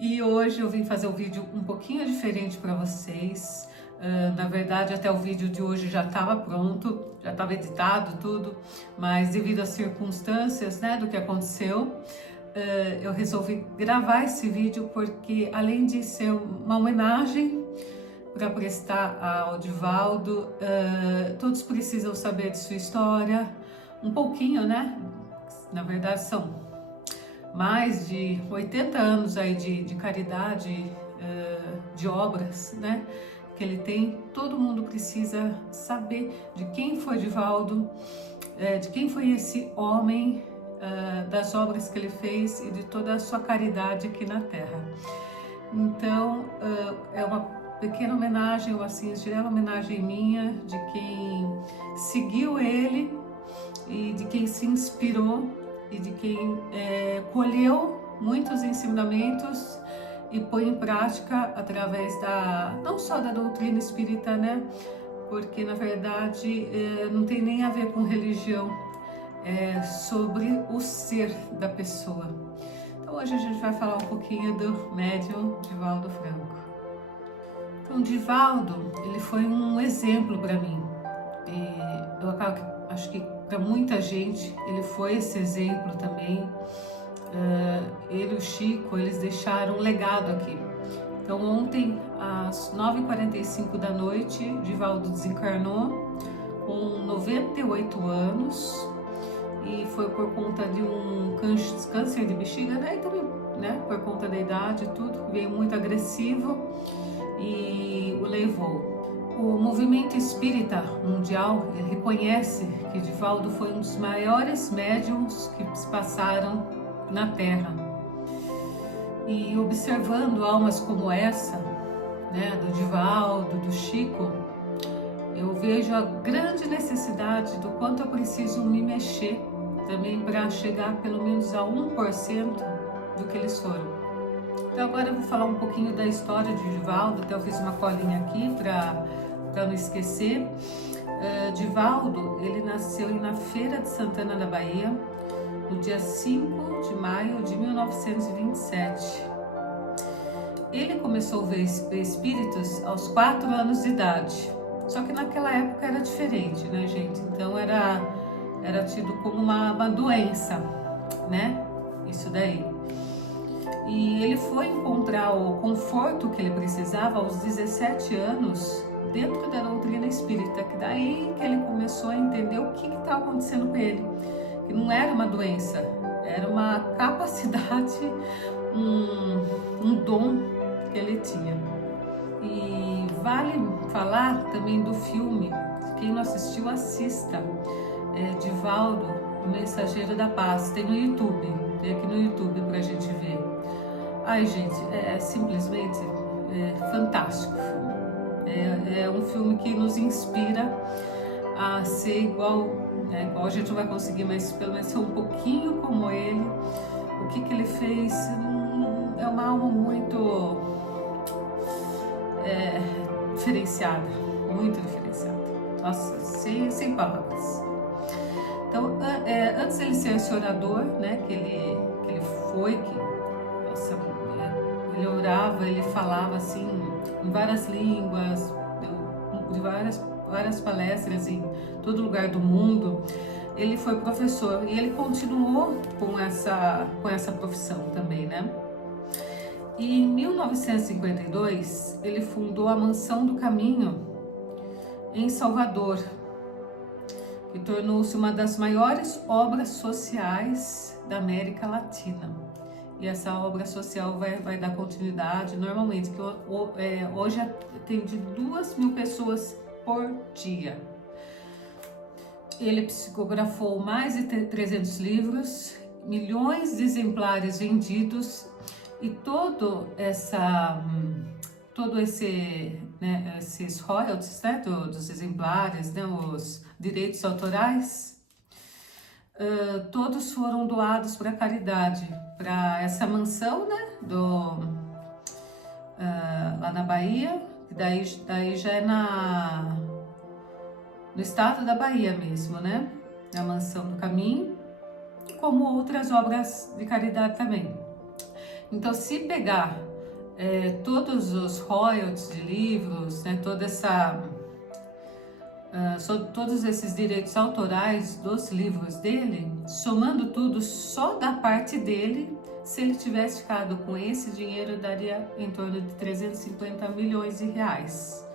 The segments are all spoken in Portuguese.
E hoje eu vim fazer um vídeo um pouquinho diferente para vocês. Na verdade, até o vídeo de hoje já estava pronto, já estava editado tudo, mas devido às circunstâncias, né, do que aconteceu, eu resolvi gravar esse vídeo porque, além de ser uma homenagem para prestar ao Divaldo, todos precisam saber de sua história, um pouquinho, né? Na verdade, são mais de 80 anos aí de caridade, de obras, né? Que ele tem. Todo mundo precisa saber de quem foi Divaldo, de quem foi esse homem, das obras que ele fez e de toda a sua caridade aqui na Terra. Então, é uma pequena homenagem, ou assim, singela homenagem minha, de quem seguiu ele e de quem se inspirou e de quem colheu muitos ensinamentos e põe em prática através não só da doutrina espírita, né? Porque na verdade não tem nem a ver com religião, é sobre o ser da pessoa. Então hoje a gente vai falar um pouquinho do médium Divaldo Franco. Então, Divaldo, ele foi um exemplo para mim. Eu acho que para muita gente ele foi esse exemplo também. Ele e o Chico, eles deixaram um legado aqui. Então ontem, às 9h45 da noite, Divaldo desencarnou com 98 anos e foi por conta de um câncer de bexiga, né? E também, né, por conta da idade e tudo, veio muito agressivo e o levou. O movimento espírita mundial reconhece que Divaldo foi um dos maiores médiums que se passaram na Terra. E observando almas como essa, né, do Divaldo, do Chico, eu vejo a grande necessidade do quanto eu preciso me mexer também para chegar pelo menos a 1% do que eles foram. Então agora eu vou falar um pouquinho da história de Divaldo, até eu fiz uma colinha aqui para não esquecer. Divaldo, ele nasceu na Feira de Santana da Bahia, no dia 5 de maio de 1927. Ele começou a ver espíritos aos 4 anos de idade. Só que naquela época era diferente, né, gente? Então era tido como uma doença, né? Isso daí. E ele foi encontrar o conforto que ele precisava aos 17 anos dentro da doutrina espírita, que daí que ele começou a entender o que estava acontecendo com ele. Que não era uma doença, era uma capacidade, um dom que ele tinha. E vale falar também do filme, quem não assistiu, assista, Divaldo, o Mensageiro da Paz, tem no YouTube, tem aqui no YouTube pra gente ver. Ai gente, é simplesmente fantástico. É um filme que nos inspira a ser igual a gente não vai conseguir, mas pelo menos ser um pouquinho como ele. O que ele fez é uma alma muito diferenciada, muito diferenciada. Nossa, sem palavras. Então, antes de ele ser esse orador, né, que ele foi, nossa, ele orava, ele falava assim em várias línguas, de várias palestras em todo lugar do mundo. Ele foi professor e ele continuou com essa profissão também, né? E em 1952 ele fundou a Mansão do Caminho em Salvador, que tornou-se uma das maiores obras sociais da América Latina. E essa obra social vai dar continuidade normalmente, que hoje atende 2.000 pessoas por dia. Ele psicografou mais de 300 livros, milhões de exemplares vendidos, e esses royalties, né, dos exemplares, né, os direitos autorais, todos foram doados para caridade, para essa mansão, né, lá na Bahia, daí já é no estado da Bahia mesmo, né, na Mansão do Caminho, como outras obras de caridade também. Então, se pegar todos os royalties de livros, né, todos esses direitos autorais dos livros dele, somando tudo só da parte dele, se ele tivesse ficado com esse dinheiro, daria em torno de 350 milhões de reais.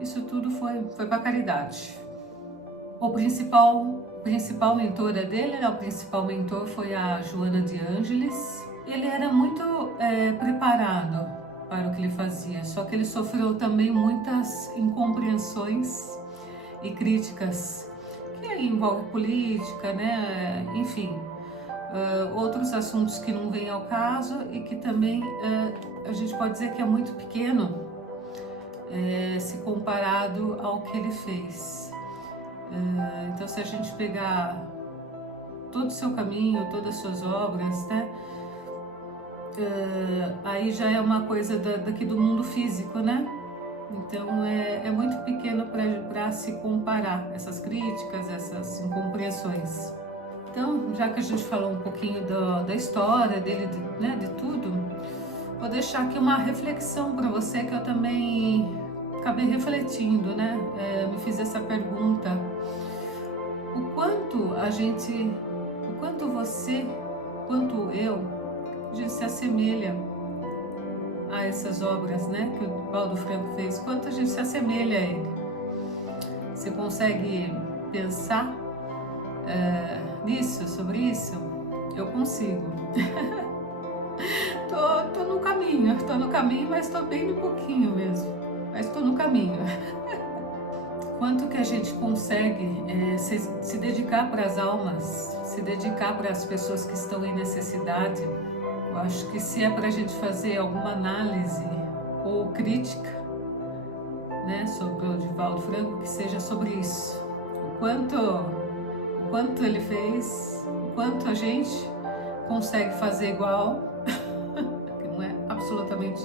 Isso tudo foi para caridade. O principal mentora dele, né, o principal mentor foi a Joana de Ângeles. Ele era muito preparado para o que ele fazia, só que ele sofreu também muitas incompreensões e críticas que envolvem política, né? Enfim, outros assuntos que não vêm ao caso e que também a gente pode dizer que é muito pequeno se comparado ao que ele fez. Então, se a gente pegar todo o seu caminho, todas as suas obras, né? Aí já é uma coisa daqui do mundo físico, né? Então é muito pequeno para se comparar essas críticas, essas incompreensões. Então, já que a gente falou um pouquinho da história dele, né, de tudo, vou deixar aqui uma reflexão para você que eu também acabei refletindo, né? Me fiz essa pergunta: o quanto você, quanto eu, a gente se assemelha a essas obras, né, que o Valdo Franco fez, quanto a gente se assemelha a ele. Você consegue pensar sobre isso? Eu consigo. tô no caminho, mas tô bem de pouquinho mesmo, mas tô no caminho. Quanto que a gente consegue se dedicar para as almas, se dedicar para as pessoas que estão em necessidade. Eu acho que se é para a gente fazer alguma análise ou crítica, né, sobre o Divaldo Franco, que seja sobre isso. O quanto ele fez, o quanto a gente consegue fazer igual, que não é absolutamente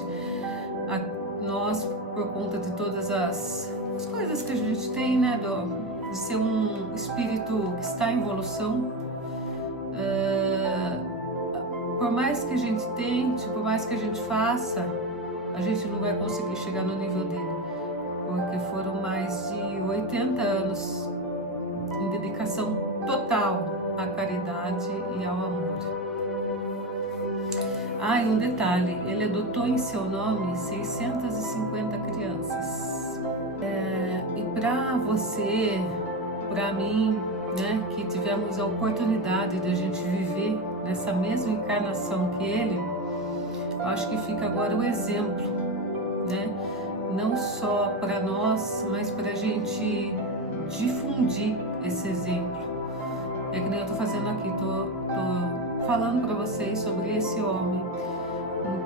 nós, por conta de todas as coisas que a gente tem, né, de ser um espírito que está em evolução. Por mais que a gente tente, por mais que a gente faça, a gente não vai conseguir chegar no nível dele, porque foram mais de 80 anos em dedicação total à caridade e ao amor. E um detalhe, ele adotou em seu nome 650 crianças. E para você, para mim, né, que tivemos a oportunidade de a gente viver nessa mesma encarnação que ele, eu acho que fica agora o exemplo, né? Não só para nós, mas para a gente difundir esse exemplo. É que nem eu estou fazendo aqui, tô falando para vocês sobre esse homem.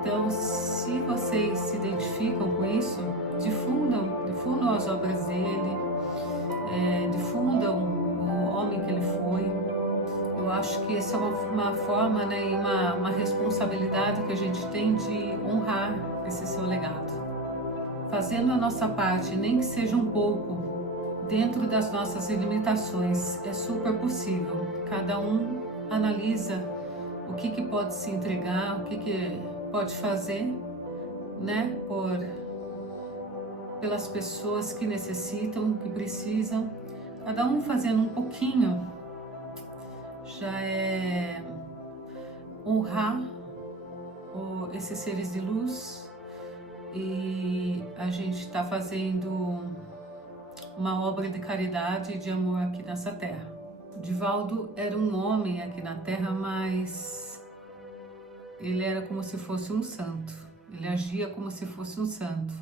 Então, se vocês se identificam com isso, difundam as obras dele, difundam o homem que ele foi. Eu acho que essa é uma forma, né, e uma responsabilidade que a gente tem de honrar esse seu legado. Fazendo a nossa parte, nem que seja um pouco, dentro das nossas limitações, é super possível. Cada um analisa o que pode se entregar, o que pode fazer, né, pelas pessoas que necessitam, que precisam. Cada um fazendo um pouquinho já é honrar esses seres de luz, e a gente está fazendo uma obra de caridade e de amor aqui nessa terra. Divaldo era um homem aqui na terra, mas ele era como se fosse um santo, ele agia como se fosse um santo.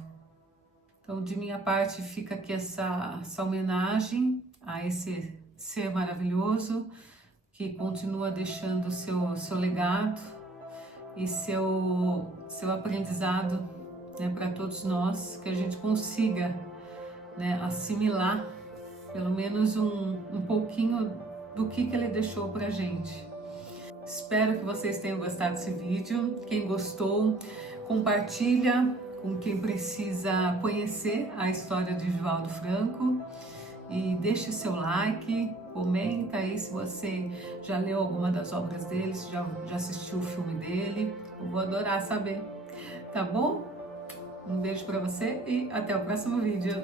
Então, de minha parte, fica aqui essa homenagem a esse ser maravilhoso que continua deixando o seu legado e seu aprendizado, né, para todos nós, que a gente consiga, né, assimilar pelo menos um pouquinho do que ele deixou para a gente. Espero que vocês tenham gostado desse vídeo. Quem gostou, compartilha com quem precisa conhecer a história de Divaldo Franco, e deixe seu like, comenta aí se você já leu alguma das obras dele, se já assistiu o filme dele. Eu vou adorar saber. tá bom? Um beijo para você e até o próximo vídeo.